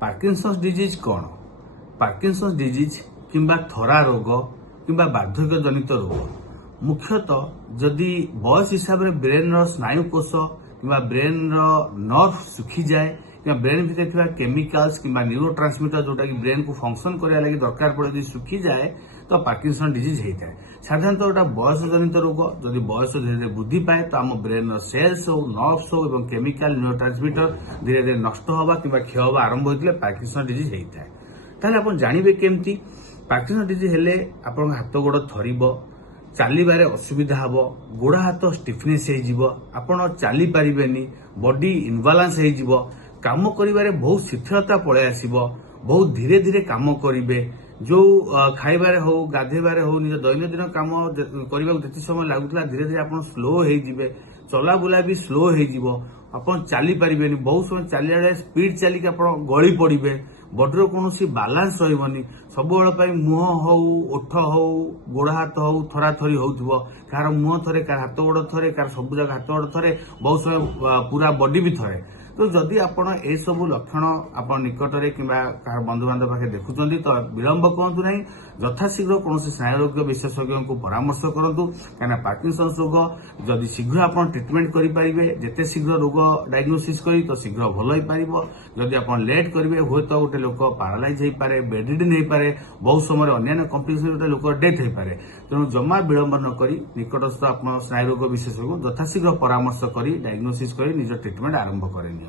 Parkinson's disease कौन? Parkinson's disease किंबा थरा रोग किंबा वार्धक्य जनित रोग मुख्यतः जदि बयस हिसाब से ब्रेन स्नायुकोश किंवा ब्रेन नर्व सुखी जाए कि ब्रेन भीतर थी केमिकाल्स कि न्यूरो ट्रांसमिटर जोटा कि ब्रेन को फंक्शन करने लगी दरकार पड़े सुखी जाए तो पार्किंसन डिजीज होता है। साधारणतः गोटा बयस जनित रोग जदि बयस धीरे धीरे वृद्धि पाए तो आम ब्रेन सेल्स हो नर्व्स हो और केमिकाल न्यूरो ट्रांसमिटर धीरे धीरे नष्ट हवा कि क्षय हवा आरंभ होते पार्किंसन डिजीज होता है। ताहले आप जानवे केमती पार्किंसन डिजीज हेले आपन हाथ गोड़ थरिबो चालिबारे असुविधा हबो गोड़ हाथ स्टिफनेस हो आपन चली पारिबेनी बॉडी इनबालांस हो काम करिबारे बहुत शिथिलता पळे आसीबो बहुत धीरे धीरे काम करिवे जो खाइबारे हो गाधेबारे हो निज दैनंदिन काम करने जिते समय लगुला धीरे धीरे आप स्लो हो चला बुला भी स्लो हो आपन चली पारिबेनी बहुत समय चलिया स्पीड चलिक आप गली पड़े बॉडीर कौन बालांस रही सब मुह हो ओठ हो गोड़ हाथ हो थरा थरी हो कार मुह थरे कार हाथ गोड़ थरे कार सब जगह हाथ गोड़ थरे बहुत समय पूरा बॉडी भी थरे। तो जदि आपण ए सब लक्षण आप निकटरे कि बंधु बांधव पाखे देखुं तो विलंब कहतु ना यथाशीघ्र कौन स्नायुरोग विशेषज्ञ को परामर्श करूँ कहीं पार्किंसंस रोग जदि शीघ्र आप ट्रिटमेंट करेंगे जिते शीघ्र रोग डायग्नोसिस करी तो शीघ्र भल हो पार जदि आप लेट करेंगे हुए तो गोटे लोक पारालाइज हो पारे बेडरिडन हो पारे बहुत समय अन्य कम्प्लिकेशन गोटे लोक डेथ हो पारे तेणु जमा विलंब न करी निकटस्थ आप स्नायुरोग विशेषज्ञ यथाशीघ्र परामर्श कर डायग्नोसिस कर निज ट्रिटमेंट आरंभ करें।